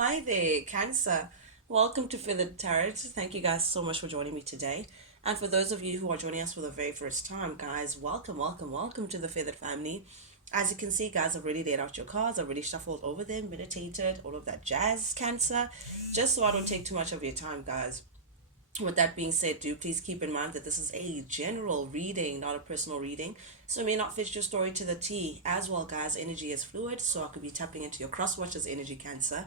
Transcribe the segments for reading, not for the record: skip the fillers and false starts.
Hi there, Cancer. Welcome to Feathered Tarot. Thank you guys so much for joining me today. And for those of you who are joining us for the very first time, guys, welcome to the Feathered family. As you can see, guys, I've already laid out your cards, I've already shuffled over them, meditated, all of that jazz, Cancer. Just so I don't take too much of your time, guys. With that being said, do please keep in mind that this is a general reading, not a personal reading. So it may not fit your story to the T. As well, guys, energy is fluid, so I could be tapping into your cross watchers energy, Cancer.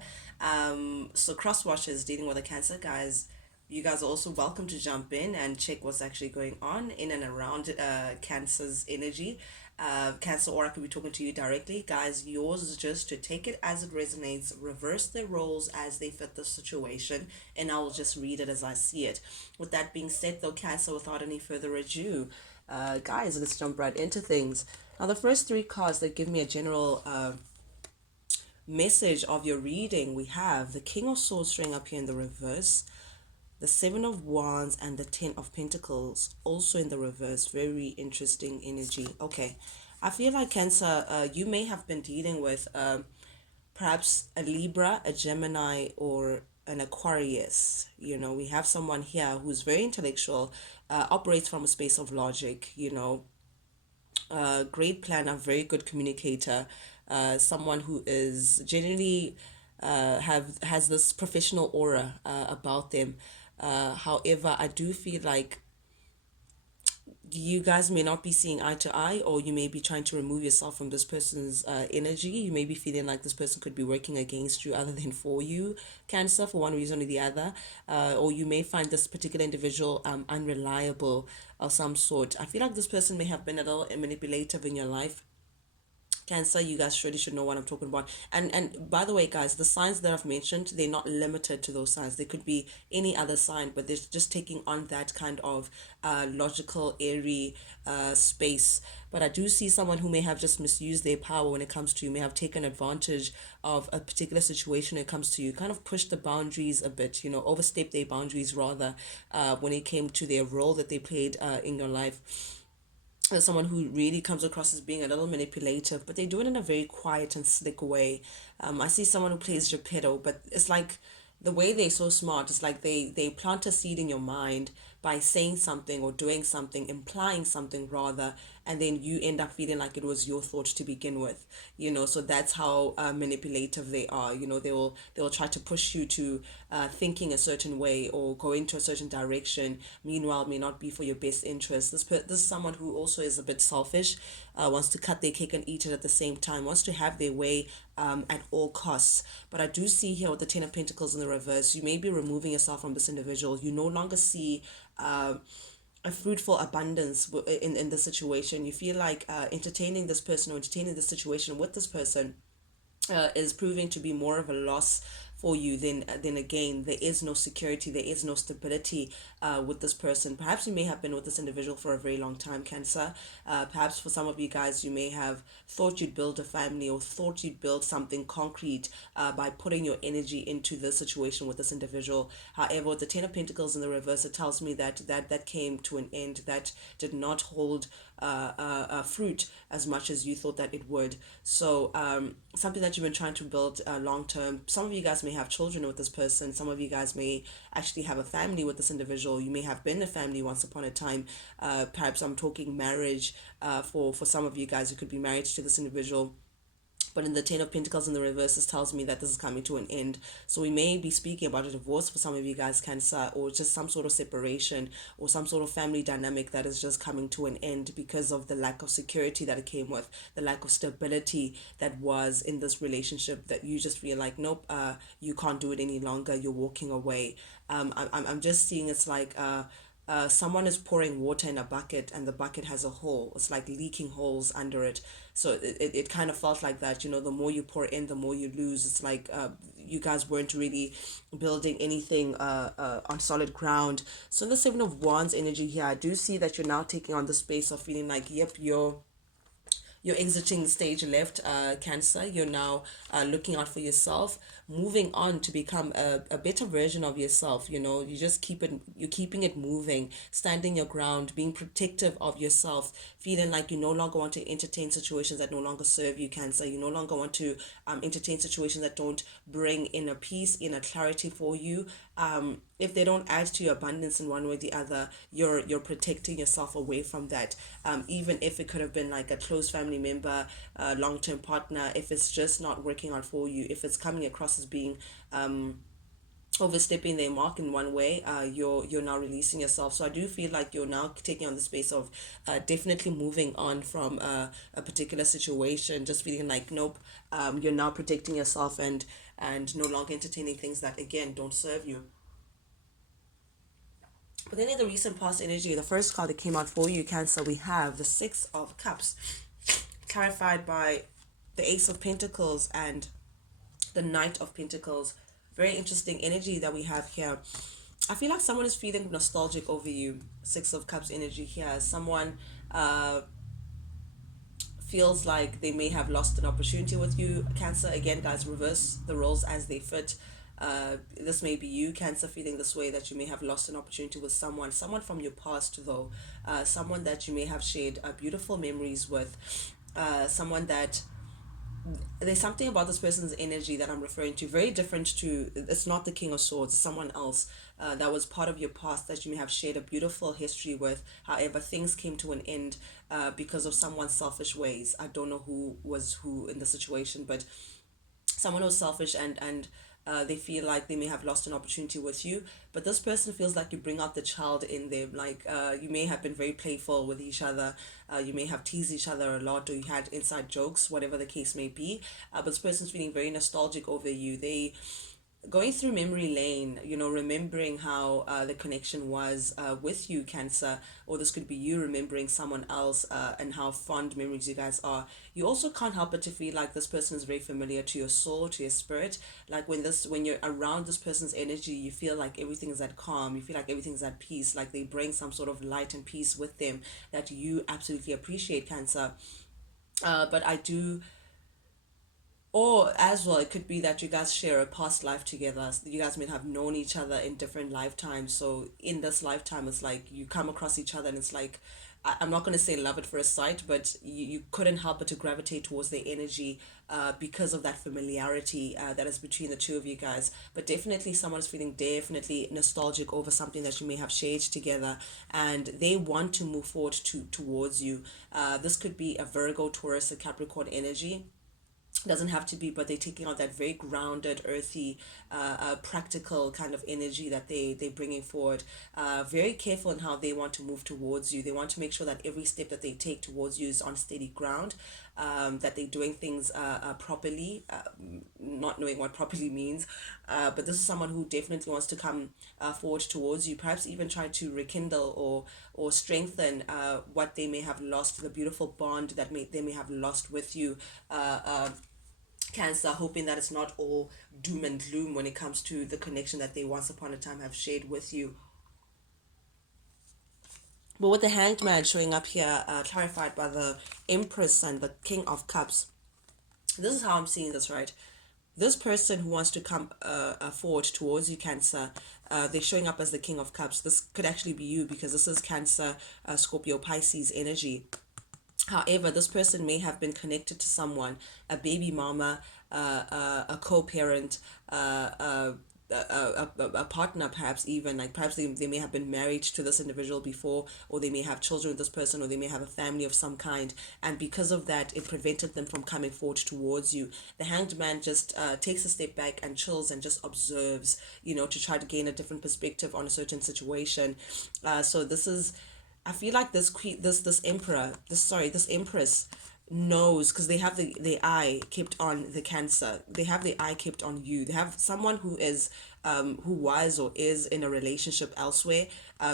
So cross watchers dealing with a Cancer, guys. You guys are also welcome to jump in and check what's actually going on in and around Cancer's energy. Cancer Aura could be talking to you directly. Guys, yours is just to take it as it resonates, reverse the roles as they fit the situation, and I will just read it as I see it. With that being said, though, Cancer, without any further ado, guys, let's jump right into things. Now, the first three cards that give me a general message of your reading, we have the King of Swords showing up here in the reverse, the Seven of Wands, and the Ten of Pentacles also in the reverse. Very interesting energy. Okay, I feel like Cancer, you may have been dealing with perhaps a Libra, a Gemini, or an Aquarius. You know, we have someone here who's very intellectual, operates from a space of logic, great planner, very good communicator, someone who is generally have has this professional aura about them. However, I do feel like you guys may not be seeing eye to eye, or you may be trying to remove yourself from this person's energy. You may be feeling like this person could be working against you other than for you, Cancer, for one reason or the other. Or you may find this particular individual unreliable of some sort. I feel like this person may have been a little manipulative in your life, Cancer. You guys surely should know what I'm talking about. And by the way, guys, the signs that I've mentioned, they're not limited to those signs. They could be any other sign, but they're just taking on that kind of logical, airy space. But I do see someone who may have just misused their power when it comes to you, may have taken advantage of a particular situation when it comes to you, kind of pushed the boundaries a bit, overstepped their boundaries rather, when it came to their role that they played in your life, as someone who really comes across as being a little manipulative, but they do it in a very quiet and slick way. I see someone who plays Geppetto, but it's like the way they're so smart. It's like they plant a seed in your mind by saying something or doing something, implying something rather, and then you end up feeling like it was your thought to begin with. So that's how manipulative they are. They will try to push you to thinking a certain way or go into a certain direction. Meanwhile, it may not be for your best interest. This is someone who also is a bit selfish, wants to cut their cake and eat it at the same time, wants to have their way at all costs. But I do see here with the Ten of Pentacles in the reverse, you may be removing yourself from this individual. You no longer see a fruitful abundance in the situation. You feel like entertaining this person or entertaining the situation with this person is proving to be more of a loss for you than a gain. There is no security, there is no stability with this person. Perhaps you may have been with this individual for a very long time, Cancer. Perhaps for some of you guys, you may have thought you'd build a family or thought you'd build something concrete by putting your energy into the situation with this individual. However, with the Ten of Pentacles in the reverse, it tells me that came to an end. That did not hold fruit as much as you thought that it would. So something that you've been trying to build long term. Some of you guys may have children with this person. Some of you guys may actually have a family with this individual. You may have been a family once upon a time. Perhaps I'm talking marriage. For some of you guys, you could be married to this individual, but in the Ten of Pentacles in the reverse, this tells me that this is coming to an end. So we may be speaking about a divorce for some of you guys, Cancer, or just some sort of separation or some sort of family dynamic that is just coming to an end because of the lack of security that it came with, the lack of stability that was in this relationship, that you just feel like, nope, you can't do it any longer. You're walking away. I'm just seeing it's like someone is pouring water in a bucket and the bucket has a hole. It's like leaking holes under it. So it kind of felt like that. The more you pour in, the more you lose. It's like you guys weren't really building anything on solid ground. So in the Seven of Wands energy here, I do see that you're now taking on the space of feeling like, yep, you're exiting stage left, Cancer. You're now looking out for yourself. moving on to become a better version of yourself. You know, you just keep it, you're keeping it moving, standing your ground, being protective of yourself, feeling like you no longer want to entertain situations that no longer serve you, Cancer. You no longer want to entertain situations that don't bring inner peace, inner clarity for you. If they don't add to your abundance in one way or the other, you're protecting yourself away from that. Even if it could have been like a close family member, long-term partner, if it's just not working out for you, if it's coming across as being overstepping their mark in one way, you're now releasing yourself. So I do feel like you're now taking on the space of definitely moving on from a particular situation, just feeling like nope, you're now protecting yourself and no longer entertaining things that again don't serve you. But then in the recent past energy, the first card that came out for you, Cancer, we have the Six of Cups, clarified by the Ace of Pentacles and the Knight of Pentacles. Very interesting energy that we have here. I feel like someone is feeling nostalgic over you. Six of Cups energy here. Someone feels like they may have lost an opportunity with you, Cancer. Again, guys, reverse the roles as they fit. This may be you, Cancer, feeling this way, that you may have lost an opportunity with someone from your past, though. Someone that you may have shared beautiful memories with. Someone that there's something about this person's energy that I'm referring to, very different to, it's not the King of Swords, it's someone else that was part of your past that you may have shared a beautiful history with. However, things came to an end because of someone's selfish ways. I don't know who was who in the situation, but someone who's selfish and they feel like they may have lost an opportunity with you, but this person feels like you bring out the child in them. Like you may have been very playful with each other, you may have teased each other a lot, or you had inside jokes, whatever the case may be, but this person's feeling very nostalgic over you. They going through memory lane, you know, remembering how the connection was with you, Cancer, or this could be you remembering someone else and how fond memories you guys are. You also can't help but to feel like this person is very familiar to your soul, to your spirit. Like when you're around this person's energy, you feel like everything is at calm, you feel like everything's at peace, like they bring some sort of light and peace with them that you absolutely appreciate, Cancer. But I do, or as well, it could be that you guys share a past life together. You guys may have known each other in different lifetimes. So in this lifetime, it's like you come across each other and it's like, I'm not going to say love at first sight, but you couldn't help but to gravitate towards their energy because of that familiarity that is between the two of you guys. But definitely someone's feeling definitely nostalgic over something that you may have shared together, and they want to move forward towards you. This could be a Virgo, Taurus, a Capricorn energy, doesn't have to be, but they're taking on that very grounded, earthy, practical kind of energy that they're bringing forward. Very careful in how they want to move towards you. They want to make sure that every step that they take towards you is on steady ground, that they're doing things properly, not knowing what properly means. But this is someone who definitely wants to come forward towards you, perhaps even try to rekindle or strengthen what they may have lost, the beautiful bond that they may have lost with you. Cancer, hoping that it's not all doom and gloom when it comes to the connection that they once upon a time have shared with you. But with the Hanged Man showing up here, clarified by the Empress and the King of Cups, this is how I'm seeing this, right? This person who wants to come forward towards you, Cancer, they're showing up as the King of Cups. This could actually be you, because this is Cancer, Scorpio, Pisces energy. However, this person may have been connected to someone, a baby mama, a co-parent, a partner, perhaps even, like perhaps they may have been married to this individual before, or they may have children with this person, or they may have a family of some kind, and because of that it prevented them from coming forward towards you. The Hanged Man just takes a step back and chills and just observes, you know, to try to gain a different perspective on a certain situation. So this is, I feel like this queen, this emperor, this empress knows, because they have the eye kept on the Cancer. They have the eye kept on you. They have someone who is who was or is in a relationship elsewhere.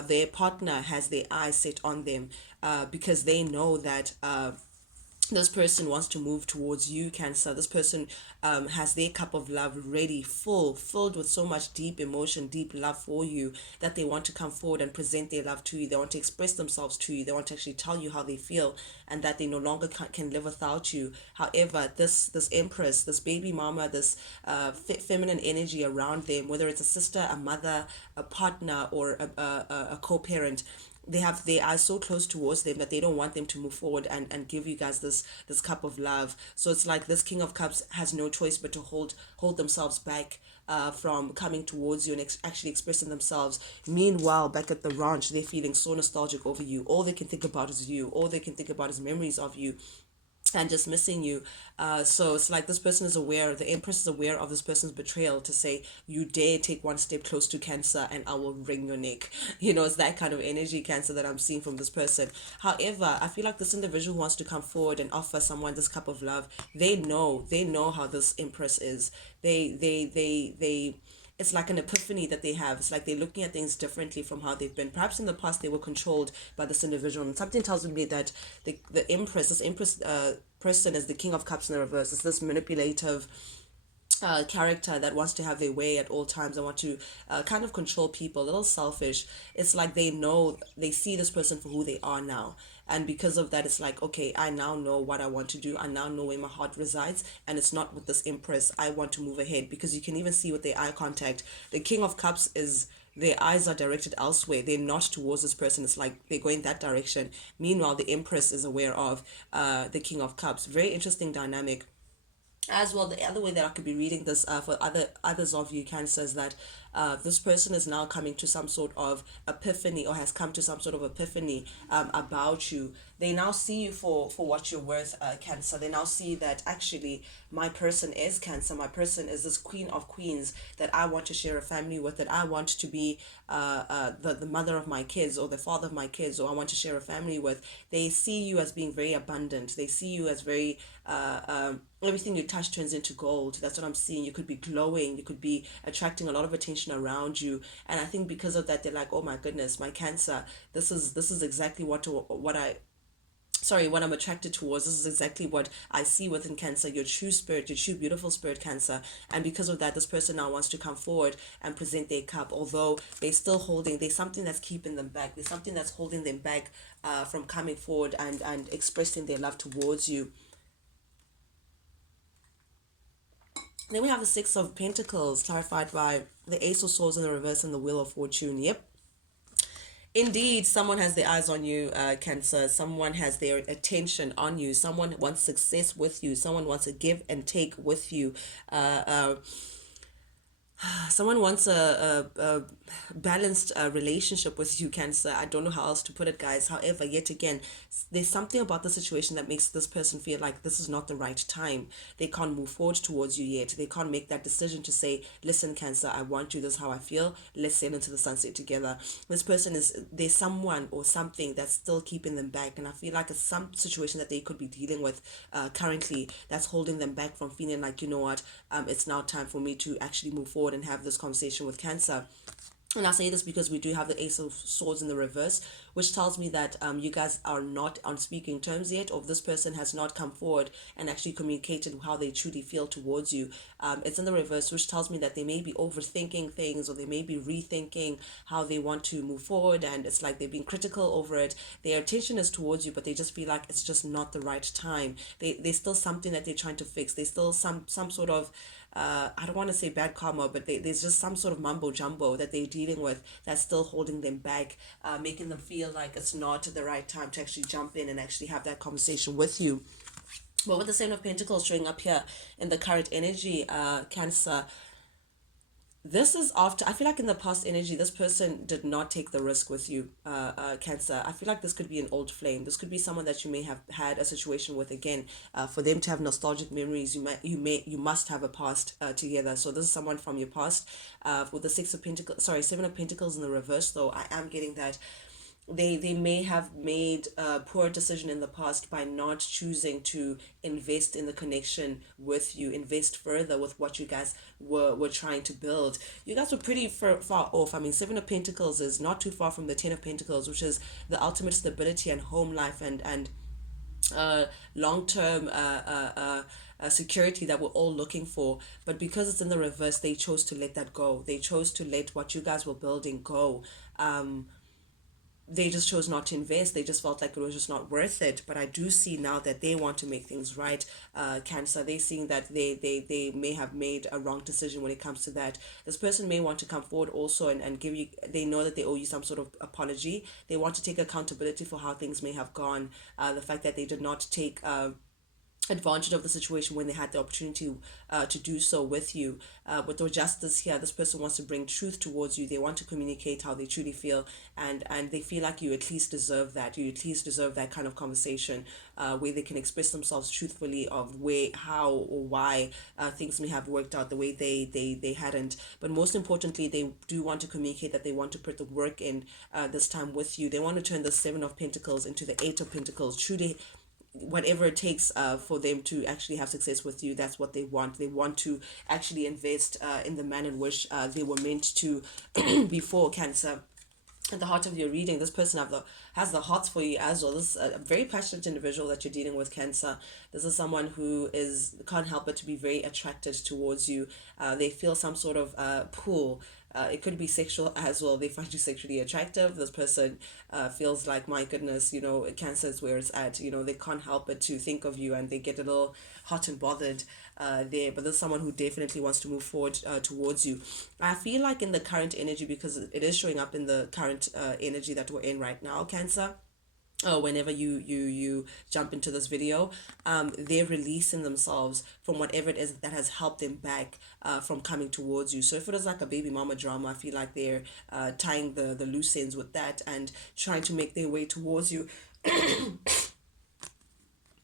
Their partner has their eyes set on them because they know that this person wants to move towards you, Cancer. This person has their cup of love ready, filled with so much deep emotion, deep love for you, that they want to come forward and present their love to you. They want to express themselves to you. They want to actually tell you how they feel, and that they no longer can live without you. However, this empress, this baby mama, this feminine energy around them, whether it's a sister, a mother, a partner, or a co-parent, they have their eyes so close towards them that they don't want them to move forward and give you guys this cup of love. So it's like this King of Cups has no choice but to hold themselves back from coming towards you and actually expressing themselves. Meanwhile, back at the ranch, they're feeling so nostalgic over you. All they can think about is you. All they can think about is memories of you and just missing you. So it's like this person is aware, the Empress is aware of this person's betrayal, to say, you dare take one step close to Cancer and I will wring your neck. It's that kind of energy, Cancer, that I'm seeing from this person. However, I feel like this individual who wants to come forward and offer someone this cup of love, they know how this Empress is. They it's like an epiphany that they have. It's like they're looking at things differently from how they've been. Perhaps in the past they were controlled by this individual. And something tells me that this Empress person is the King of Cups in the reverse. It's this manipulative character that wants to have their way at all times. I want to kind of control people, a little selfish. It's like they see this person for who they are now. And because of that, it's like, okay, I now know what I want to do. I now know where my heart resides. And it's not with this Empress. I want to move ahead, because you can even see with their eye contact. The King of Cups is, their eyes are directed elsewhere. They're not towards this person. It's like they're going that direction. Meanwhile, the Empress is aware of the King of Cups. Very interesting dynamic. As well, the other way that I could be reading this for others of you, Cancer, is that this person is now coming to some sort of epiphany, or has come to some sort of epiphany about you. They now see you for what you're worth, Cancer. They now see that actually my person is Cancer. My person is this Queen of Queens that I want to share a family with, that I want to be the mother of my kids, or the father of my kids, or I want to share a family with. They see you as being very abundant. They see you as very everything you touch turns into gold. That's what I'm seeing. You could be glowing. You could be attracting a lot of attention around you. And I think because of that, they're like, oh my goodness, my Cancer. This is exactly what I'm attracted towards. This is exactly what I see within Cancer, your true spirit, your true beautiful spirit, Cancer. And because of that, this person now wants to come forward and present their cup, although there's something that's keeping them back. There's something that's holding them back from coming forward and expressing their love towards you. Then we have the Six of Pentacles, clarified by the Ace of Swords in the reverse and the Wheel of Fortune. Yep. Indeed, someone has their eyes on you, Cancer. Someone has their attention on you. Someone wants success with you. Someone wants to give and take with you. Someone wants a balanced relationship with you, Cancer. I don't know how else to put it, guys. However, yet again, there's something about the situation that makes this person feel like this is not the right time. They can't move forward towards you yet. They can't make that decision to say, listen, Cancer, I want you. This is how I feel. Let's sail into the sunset together. This person there's someone or something that's still keeping them back. And I feel like it's some situation that they could be dealing with currently that's holding them back from feeling like, you know what, it's now time for me to actually move forward and have this conversation with Cancer. And I say this because we do have the Ace of Swords in the reverse, which tells me that you guys are not on speaking terms yet, or this person has not come forward and actually communicated how they truly feel towards you. It's in the reverse, which tells me that they may be overthinking things, or they may be rethinking how they want to move forward, and it's like they're being critical over it. Their attention is towards you, but they just feel like it's just not the right time. There's still something that they're trying to fix. There's still some sort of I don't want to say bad karma, but there's just some sort of mumbo jumbo that they're dealing with that's still holding them back, making them feel like it's not the right time to actually jump in and actually have that conversation with you. But with the Seven of Pentacles showing up here in the current energy, Cancer, this is after, I feel like in the past energy, this person did not take the risk with you, Cancer. I feel like this could be an old flame. This could be someone that you may have had a situation with again. For them to have nostalgic memories, you must have a past together. So this is someone from your past. With the Seven of Pentacles in the reverse, though, I am getting that they may have made a poor decision in the past by not choosing to invest in the connection with you, invest further with what you guys were trying to build. You guys were pretty far off. I mean, Seven of Pentacles is not too far from the Ten of Pentacles, which is the ultimate stability and home life and uh, long-term security that we're all looking for. But because it's in the reverse, they chose to let that go. They chose to let what you guys were building go. They just chose not to invest. They just felt like it was just not worth it. But I do see now that they want to make things right. Cancer, they seeing that they may have made a wrong decision when it comes to that. This person may want to come forward also and give you, they know that they owe you some sort of apology. They want to take accountability for how things may have gone. The fact that they did not take advantage of the situation when they had the opportunity to do so with you. With the justice here, this person wants to bring truth towards you. They want to communicate how they truly feel, and they feel like you at least deserve that. You at least deserve that kind of conversation where they can express themselves truthfully of where, how, or why things may have worked out the way they hadn't. But most importantly, they do want to communicate that they want to put the work in this time with you. They want to turn the Seven of Pentacles into the Eight of Pentacles. Truly, whatever it takes for them to actually have success with you, that's what they want. They want to actually invest in the man in which they were meant to before. Cancer, at the heart of your reading, this person has the hearts for you as well. This is a very passionate individual that you're dealing with, Cancer. This is someone who can't help but to be very attracted towards you. They feel some sort of pull. It could be sexual as well. They find you sexually attractive. This person feels like, my goodness, Cancer is where it's at. They can't help but to think of you, and they get a little hot and bothered there. But there's someone who definitely wants to move forward towards you. I feel like in the current energy, because it is showing up in the current energy that we're in right now, Cancer, whenever you jump into this video, they're releasing themselves from whatever it is that has helped them back from coming towards you. So if it is like a baby mama drama, I feel like they're tying the loose ends with that and trying to make their way towards you.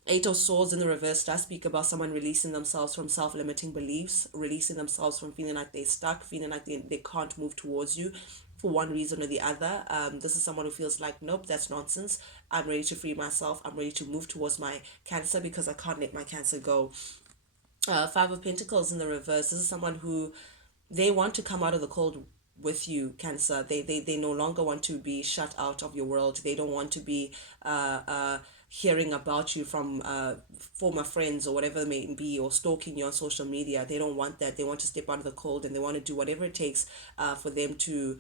Eight of Swords in the reverse does speak about someone releasing themselves from self-limiting beliefs, releasing themselves from feeling like they're stuck, feeling like they can't move towards you for one reason or the other. This is someone who feels like, nope, that's nonsense. I'm ready to free myself. I'm ready to move towards my Cancer because I can't let my Cancer go. Five of Pentacles in the reverse. This is someone who they want to come out of the cold with you, Cancer. They no longer want to be shut out of your world. They don't want to be hearing about you from former friends or whatever it may be, or stalking you on social media. They don't want that. They want to step out of the cold, and they want to do whatever it takes for them to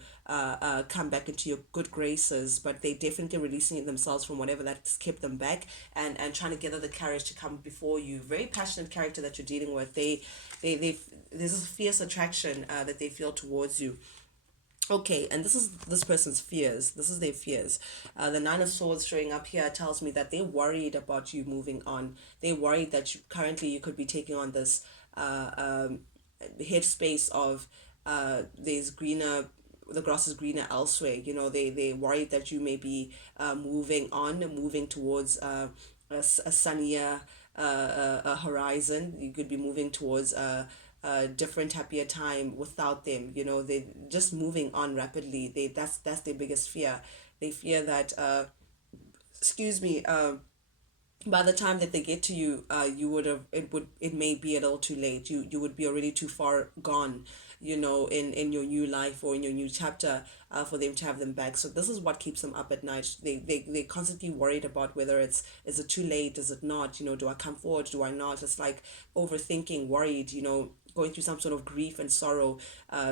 come back into your good graces. But they definitely releasing themselves from whatever that's kept them back, and trying to gather the courage to come before you. Very passionate character that you're dealing with. They there's this fierce attraction that they feel towards you. Okay, and this is this person's fears. This is their fears. The Nine of Swords showing up here tells me that they're worried about you moving on. They're worried that currently you could be taking on this headspace of there's greener, the grass is greener elsewhere. They worried that you may be moving on, moving towards a sunnier a horizon. You could be moving towards a different, happier time without them. They just moving on rapidly. That's their biggest fear. They fear that excuse me, by the time that they get to you, you would have it may be a little too late. You would be already too far gone, in your new life or in your new chapter, for them to have them back. So this is what keeps them up at night. They constantly worried about whether is it too late, is it not, do I come forward, do I not? It's like overthinking, worried, going through some sort of grief and sorrow,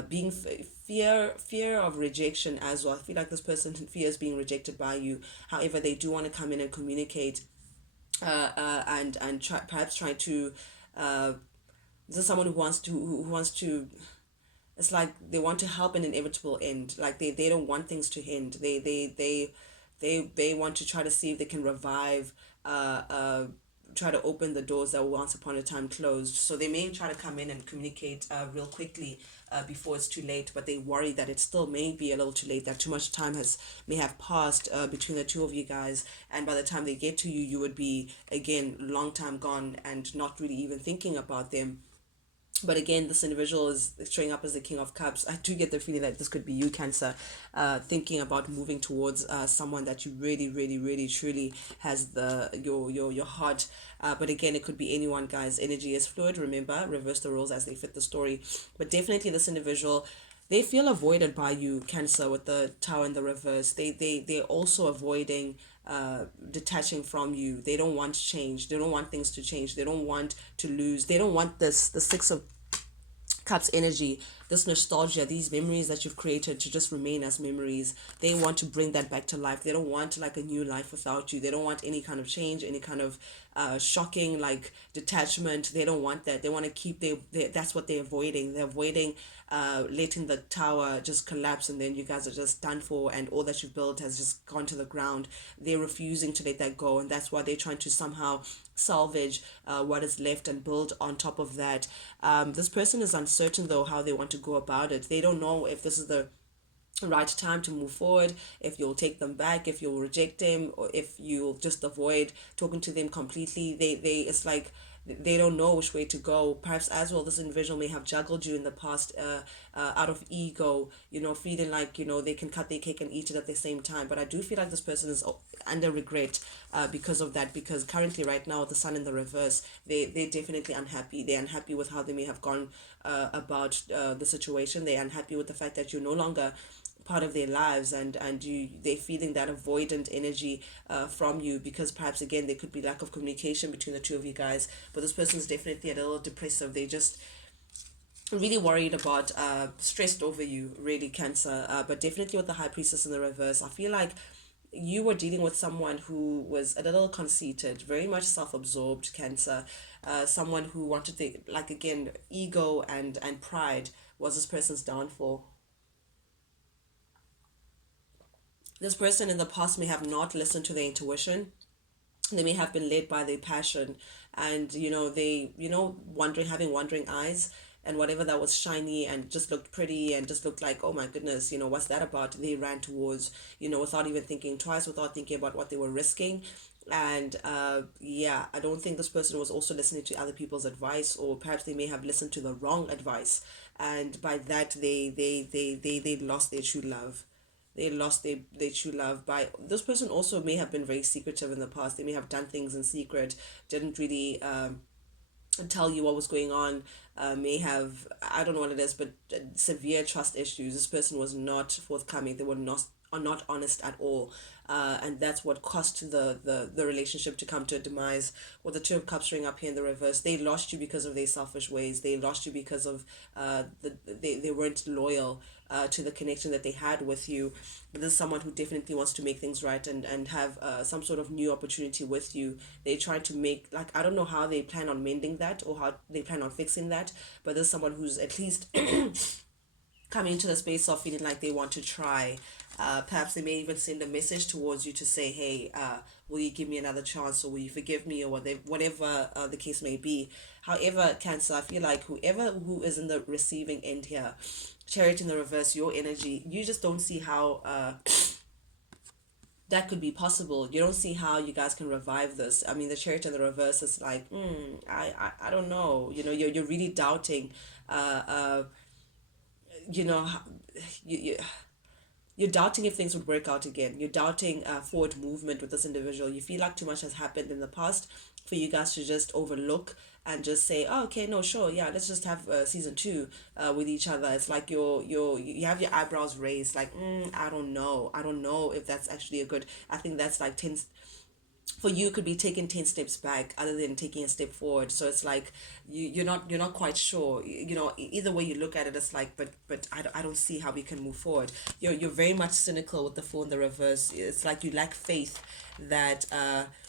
being fear of rejection as well. I feel like this person fears being rejected by you. However, they do want to come in and communicate, and perhaps try to this is someone who wants to it's like they want to help an inevitable end. Like they don't want things to end. They want to try to see if they can revive, try to open the doors that were once upon a time closed. So they may try to come in and communicate real quickly before it's too late, but they worry that it still may be a little too late, that too much time may have passed between the two of you guys, and by the time they get to you, you would be again long time gone and not really even thinking about them. But again, this individual is showing up as the King of Cups. I do get the feeling that this could be you, Cancer, thinking about moving towards someone that you really, really, really, truly has your heart. But again, it could be anyone, guys. Energy is fluid. Remember, reverse the roles as they fit the story. But definitely, this individual, they feel avoided by you, Cancer, with the Tower in the reverse. They're also avoiding detaching from you. They don't want change. They don't want things to change. They don't want to lose. They don't want this the Six of Cups energy, this nostalgia, these memories that you've created to just remain as memories. They want to bring that back to life. They don't want like a new life without you. They don't want any kind of change, any kind of shocking like detachment. They don't want that. They want to keep that's what they're avoiding. They're avoiding letting the tower just collapse and then you guys are just done for and all that you've built has just gone to the ground. They're refusing to let that go, and that's why they're trying to somehow salvage what is left and build on top of that. This person is uncertain though how they want to go about it. They don't know if this is the right time to move forward, if you'll take them back, if you'll reject them, or if you'll just avoid talking to them completely. They it's like they don't know which way to go. Perhaps as well, this individual may have juggled you in the past, out of ego, feeling like they can cut their cake and eat it at the same time. But I do feel like this person is under regret, because of that. Because currently, right now, with the sun in the reverse, they're definitely unhappy. They're unhappy with how they may have gone about the situation. They're unhappy with the fact that you're no longer part of their lives, and they're feeling that avoidant energy from you, because perhaps again there could be lack of communication between the two of you guys. But this person is definitely a little depressive. They just really worried about, stressed over you, really, Cancer. But definitely with the High Priestess in the reverse, I feel like you were dealing with someone who was a little conceited, very much self-absorbed, Cancer. Someone who wanted to, like, again, ego and pride was this person's downfall. This person in the past may have not listened to their intuition. They may have been led by their passion, and they, wondering, having wandering eyes, and whatever that was shiny and just looked pretty and just looked like, oh my goodness, what's that about, they ran towards, without even thinking twice, without thinking about what they were risking. And yeah, I don't think this person was also listening to other people's advice, or perhaps they may have listened to the wrong advice, and by that they lost their true love. They lost their true love. By this person also may have been very secretive in the past. They may have done things in secret, didn't really tell you what was going on. May have, I don't know what it is, but severe trust issues. This person was not forthcoming. They were not are not honest at all. And that's what cost the relationship to come to a demise. With the Two of Cups ring up here in the reverse, they lost you because of their selfish ways. They lost you because of they weren't loyal to the connection that they had with you. But this is someone who definitely wants to make things right, and have some sort of new opportunity with you. They try to make, like, I don't know how they plan on mending that or how they plan on fixing that, but there's someone who's at least coming into the space of feeling like they want to try. Perhaps they may even send a message towards you to say, hey, will you give me another chance, or will you forgive me, or whatever the case may be. However, Cancer, I feel like whoever who is in the receiving end here, Chariot in the reverse, your energy, you just don't see how that could be possible. You don't see how you guys can revive this. I mean, the Chariot in the reverse is like, I don't know. You're really doubting. Uh, uh, you know, you you're doubting if things would work out again. You're doubting forward movement with this individual. You feel like too much has happened in the past for you guys to just overlook and just say, oh, okay, no, sure, yeah, let's just have season two with each other. It's like you have your eyebrows raised, like, I don't know if that's actually a good. I think that's like 10, for you could be taking 10 steps back other than taking a step forward. So it's like you're not quite sure. Either way you look at it, it's like, but I don't see how we can move forward. You're very much cynical with the Fool in the reverse. It's like you lack faith that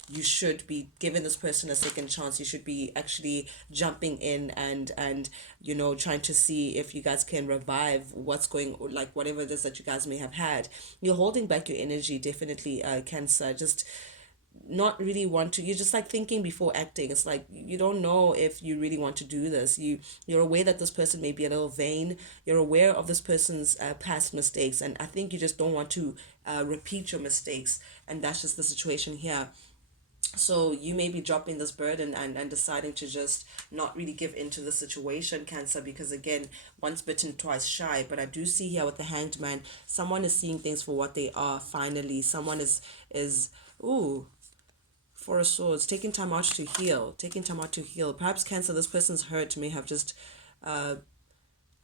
you should be giving this person a second chance. You should be actually jumping in and trying to see if you guys can revive what's going, like whatever it is that you guys may have had. You're holding back your energy, definitely, Cancer. Just not really want to. You're just like thinking before acting. It's like you don't know if you really want to do this. You're aware that this person may be a little vain. You're aware of this person's past mistakes, and I think you just don't want to repeat your mistakes, and that's just the situation here. So you may be dropping this burden, and deciding to just not really give into the situation, Cancer, because again, once bitten, twice shy. But I do see here with the Hanged Man, someone is seeing things for what they are. Finally, someone is ooh, Four of Swords, taking time out to heal, taking time out to heal. Perhaps, Cancer, this person's hurt may have just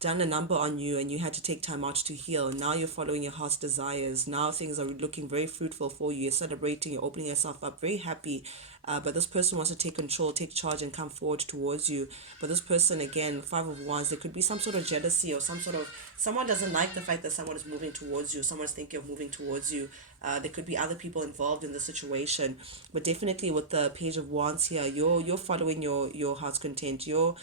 done a number on you and you had to take time out to heal. Now you're following your heart's desires. Now things are looking very fruitful for you. You're celebrating, you're opening yourself up, very happy. But this person wants to take control, take charge, and come forward towards you. But this person, again, Five of Wands, there could be some sort of jealousy or some sort of, someone doesn't like the fact that someone is moving towards you, someone's thinking of moving towards you. There could be other people involved in the situation. But definitely with the Page of Wands here, you're following your heart's content. You're